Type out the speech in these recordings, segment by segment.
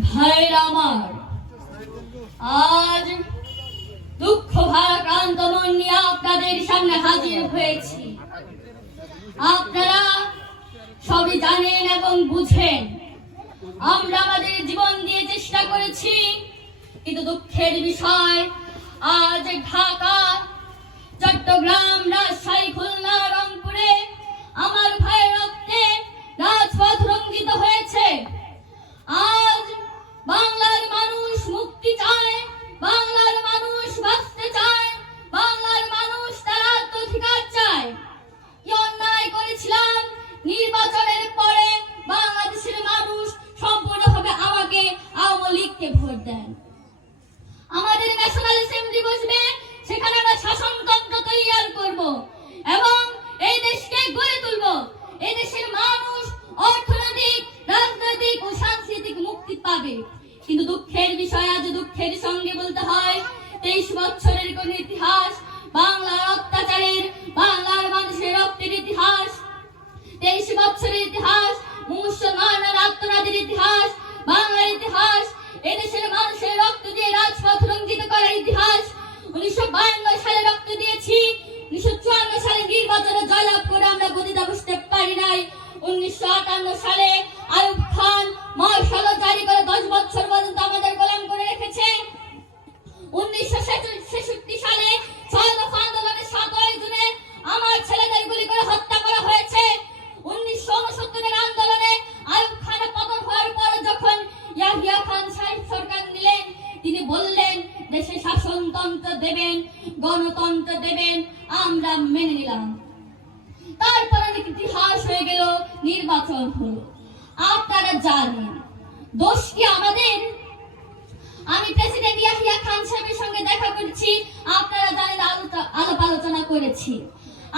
ভাইরা আমার, আজ দুঃখ ভারাক্রান্ত মন নিয়ে আপনাদের সামনে হাজির হয়েছি। আপনারা সবই জানেন এবং বুঝেন আমরা আমাদের জীবন দিয়ে চেষ্টা করেছি, কিন্তু দুঃখের বিষয় আজ ঢাকা, চট্টগ্রাম, রাজশাহী, খুলনা, রংপুরে আমার ভাইয়ের রক্তে রাজপথ রঞ্জিত হয়েছে। আজ বাংলার মানুষ মুক্তি চায়, বাংলার মানুষ বাঁচতে চায়, বাংলার মানুষ তার আত্মাধিকার চায়। কি অন্যায় করেছিলাম নির্বাচনের পরে বাংলাদেশের মানুষ সম্পূর্ণভাবে আমাকে আওয়ামী লীগকে ভোট দেন। আমাদের ন্যাশনাল অ্যাসেম্বলি বসবে, সেখানে আমরা শাসনতন্ত্র তৈরি করব এবং এই দেশকে গড়ে তুলব। এই দেশের মানুষ অর্থনৈতিক, রাজনৈতিক ও সাংস্কৃতিক মুক্তি পাবে। কিন্তু দুঃখের বিষয়, আজ দুঃখের সঙ্গে বলতে হয় 23 বছরের কোন ইতিহাস, বাংলার অত্যাচারের, বাংলার মানুষের রক্তের ইতিহাস, 23 বছরের ইতিহাস, মুসলমানের আত্মনাদের ইতিহাস, বাংলার ইতিহাস, এদেশের মানুষের রক্ত দিয়ে রাজপথ রঞ্জিত করার ইতিহাস। 1952 সালে রক্ত দিয়েছি, 1954 সালে নির্বাচনে জয়লাভ করে আমরা গদিতে বসতে পারি নাই। 1958 সালে আইয়ুব খান মার্শাল জারি করে 10 বছর পর্যন্ত আমাদের গোলাম করে রেখেছে। 1966 সালে 6 দফা আন্দোলনের 7 জুনে আমার ছেলেদের গুলি করে হত্যা করা হয়েছে। 1969 আন্দোলনে আইয়ুব খানের পতন হওয়ার পর যখন ইয়াহিয়া খান সাহেব সরকার নিলেন, তিনি বললেন দেশে শাসনতন্ত্র দেবেন, গণতন্ত্র দেবেন, আমরা মেনে নিলাম। তারপরে ইতিহাস হয়ে গেল, নির্বাচন হলো। আপনারা জানেন দোষ কি আমাদের? আমি প্রেসিডেন্ট ইয়াহিয়া খান সাহেবের সঙ্গে দেখা করেছি, আপনারা জানেন আলাপ আলোচনা করেছি।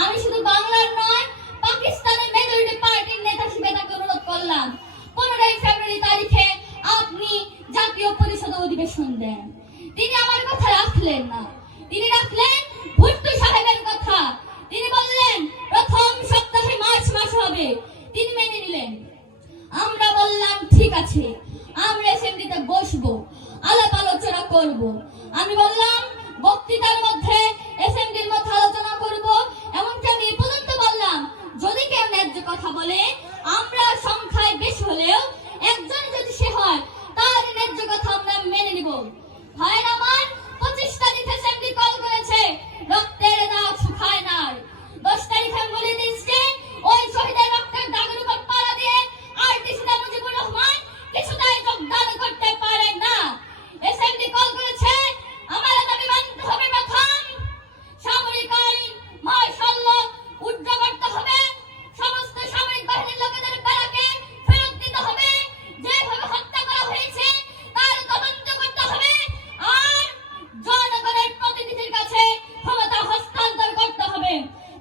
আমি শুধু বাংলার নয়, পাকিস্তানের মেজরিটি পার্টির নেতা হিসেবে তাকে অনুরোধ করলাম 15 ফেব্রুয়ারি তারিখে আপনি জাতীয় পরিষদ অধিবেশন দেন। তিনি আমার কথা রাখলেন না, তিনি রাখলেন ভুট্টো সাহেবের কথা। তিনি বললেন প্রথম সপ্তাহে মার্চ মাস হবে, তিনি মেনে নিলেন। আমরা বললাম ঠিক আছে, আমরা অ্যাসেম্বলিতে বসবো, আলাপ আলোচনা করব। আমি বললাম বক্তৃতার মধ্যে, অ্যাসেম্বলির মধ্যে আলোচনা করব। এমনকি আমি এই পর্যন্ত বললাম যদি কেউ ন্যায্য কথা বলে, আমরা সংখ্যায় বেশি হলেও একজন যদি সে হয়, তার ন্যায্য কথা আমরা মেনে নিব। ভাইয়ের আমার, 25 তারিখে অ্যাসেম্বলি কল করেছে, রক্তের দাগ শুকায় নাই। 10 তারিখে বলে দিচ্ছে ওই শহীদের রক্তের দাগের উপর পাড়া দিয়ে আরটিসি মুজিবুর রহমান কিছুটাই যোগদান করতে পারে না। অ্যাসেম্বলি কল করেছে, আমার দাবি মানতে হবে। প্রথম সামরিক আইন মার্শাল ল উদ্ধ করতে হবে, সমস্ত সামরিক বাহিনীর লোকেদের বেড়াকে ফেরত দিতে হবে, যেভাবে হত্যা করা হয়েছে তার তদন্ত করতে হবে, আর জনগণের প্রতিনিধির কাছে ক্ষমতা হস্তান্তর করতে হবে।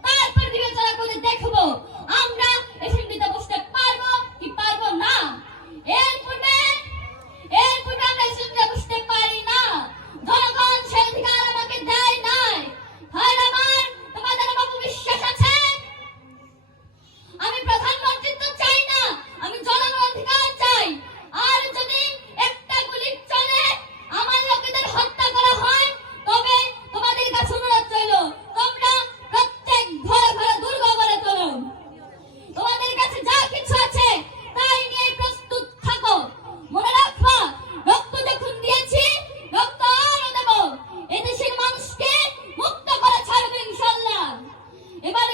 তারপর বিবেচনা করে দেখব আমরা অ্যাসেম্বলিতে বসতে পারবো কি পারবো না। এর পূর্বে আমরা অ্যাসেম্বলিতে বসতে পারি না, জনগণ সে অধিকার আমাকে দেয় নাই। ভাইরা আমার, তোমাদের বাবু বিশ্বাস আছে? আমি প্রধানমন্ত্রিত্ব চাই না, আমি জনগণের অধিকার চাই। আর যদি একটা গুলি চলে আমার লোকেদের হত্যা করা হয়, তবে তোমাদের কাছে অনুরোধ রইল, তোমরা প্রত্যেক ঘরে ঘরে দুর্গ গড়ে তোলো। তোমাদের কাছে যা কিছু আছে তাই নিয়ে প্রস্তুত থাকো। মনে রাখবা, রক্ত যখন দিয়েছি, রক্ত আরো দেব। এদেশের মানুষকে মুক্ত করে ছাড়বো ইনশাআল্লাহ। এবারে